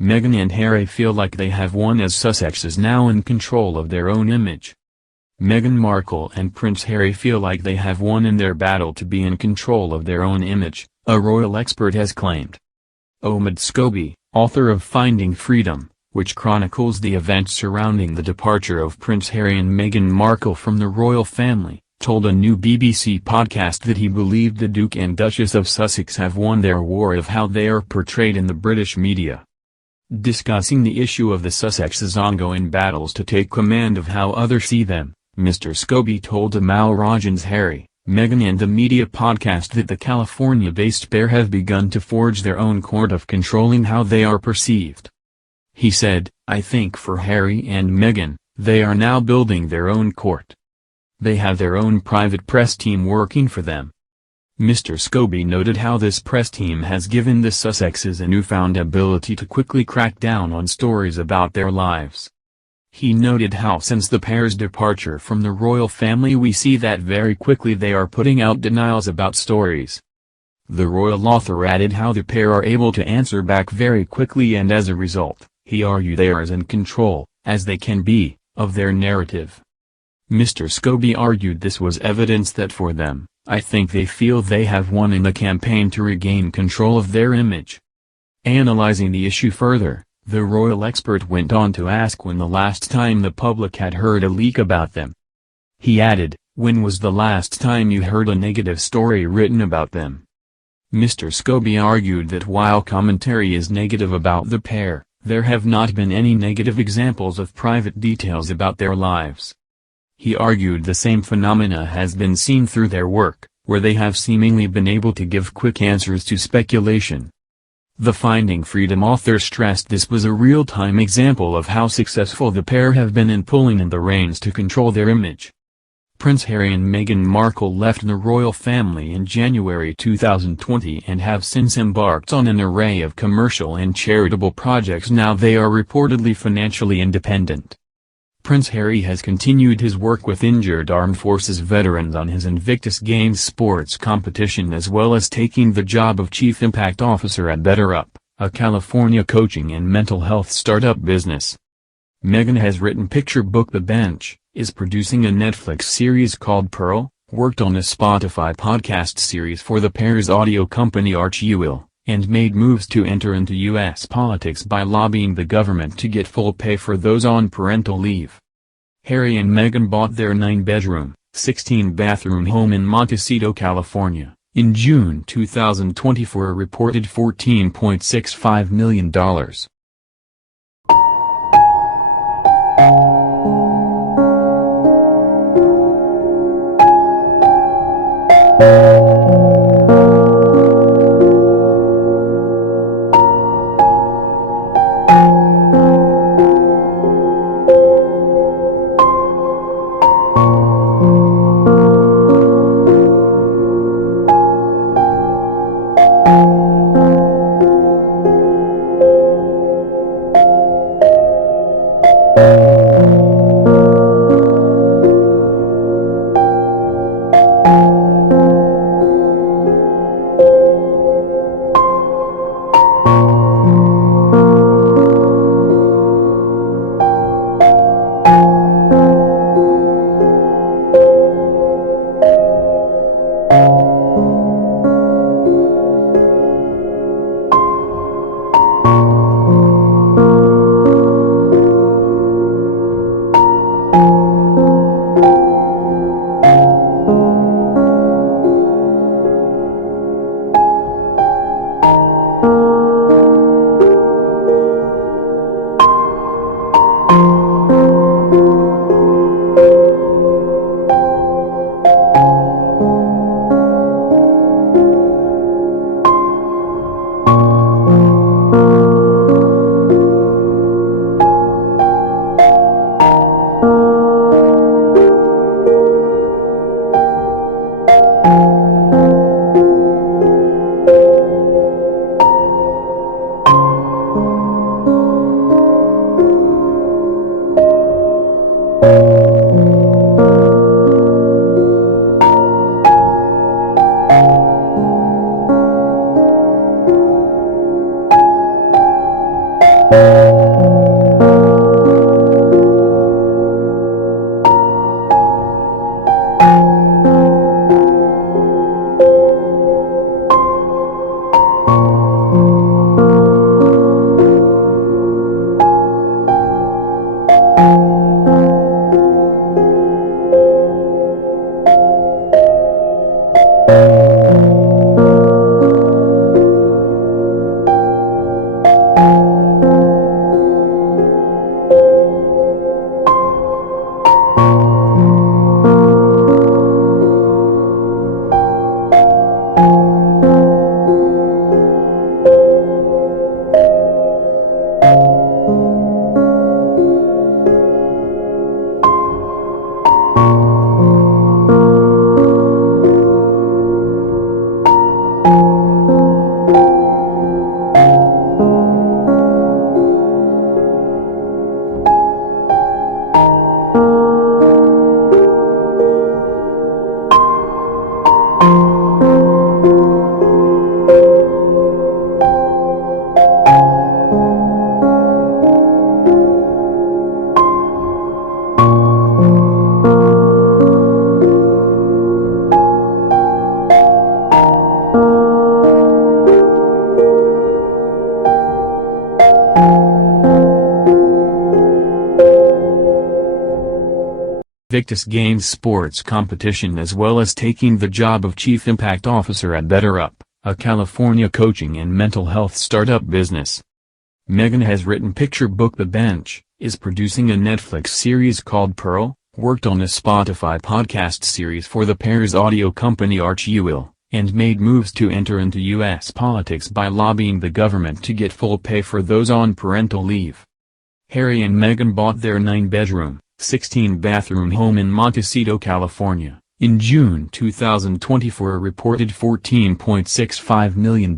Meghan and Harry feel like they have won as Sussex is now in control of their own image. Meghan Markle and Prince Harry feel like they have won in their battle to be in control of their own image, a royal expert has claimed. Omid Scobie, author of Finding Freedom, which chronicles the events surrounding the departure of Prince Harry and Meghan Markle from the royal family, told a new BBC podcast that he believed the Duke and Duchess of Sussex have won their war of how they are portrayed in the British media. Discussing the issue of the Sussexes' ongoing battles to take command of how others see them, Mr. Scobie told Amal Rajan's Harry, Meghan and the media podcast that the California-based pair have begun to forge their own court of controlling how they are perceived. He said, "I think for Harry and Meghan, they are now building their own court. They have their own private press team working for them." Mr. Scobie noted how this press team has given the Sussexes a newfound ability to quickly crack down on stories about their lives. He noted how since the pair's departure from the royal family we see that very quickly they are putting out denials about stories. The royal author added how the pair are able to answer back very quickly, and as a result, he argued they are as in control, as they can be, of their narrative. Mr. Scobie argued this was evidence that for them, "I think they feel they have won in the campaign to regain control of their image." Analyzing the issue further, the royal expert went on to ask when the last time the public had heard a leak about them. He added, "When was the last time you heard a negative story written about them?" Mr. Scobie argued that while commentary is negative about the pair, there have not been any negative examples of private details about their lives. He argued the same phenomena has been seen through their work, where they have seemingly been able to give quick answers to speculation. The Finding Freedom author stressed this was a real-time example of how successful the pair have been in pulling in the reins to control their image. Prince Harry and Meghan Markle left the royal family in January 2020 and have since embarked on an array of commercial and charitable projects. Now they are reportedly financially independent. Prince Harry has continued his work with injured armed forces veterans on his Invictus Games sports competition, as well as taking the job of Chief Impact Officer at BetterUp, a California coaching and mental health startup business. Meghan has written picture book The Bench, is producing a Netflix series called Pearl, worked on a Spotify podcast series for the pair's audio company Archewell, and made moves to enter into U.S. politics by lobbying the government to get full pay for those on parental leave. Harry and Meghan bought their 9-bedroom, 16-bathroom home in Montecito, California, in June 2020 for a reported $14.65 million. practice games sports competition as well as taking the job of Chief Impact Officer at BetterUp, a California coaching and mental health startup business. Meghan has written picture book The Bench, is producing a Netflix series called Pearl, worked on a Spotify podcast series for the pair's audio company Archewell, and made moves to enter into U.S. politics by lobbying the government to get full pay for those on parental leave. Harry and Meghan bought their 9-bedroom, 16-bathroom home in Montecito, California, in June 2020 for a reported $14.65 million.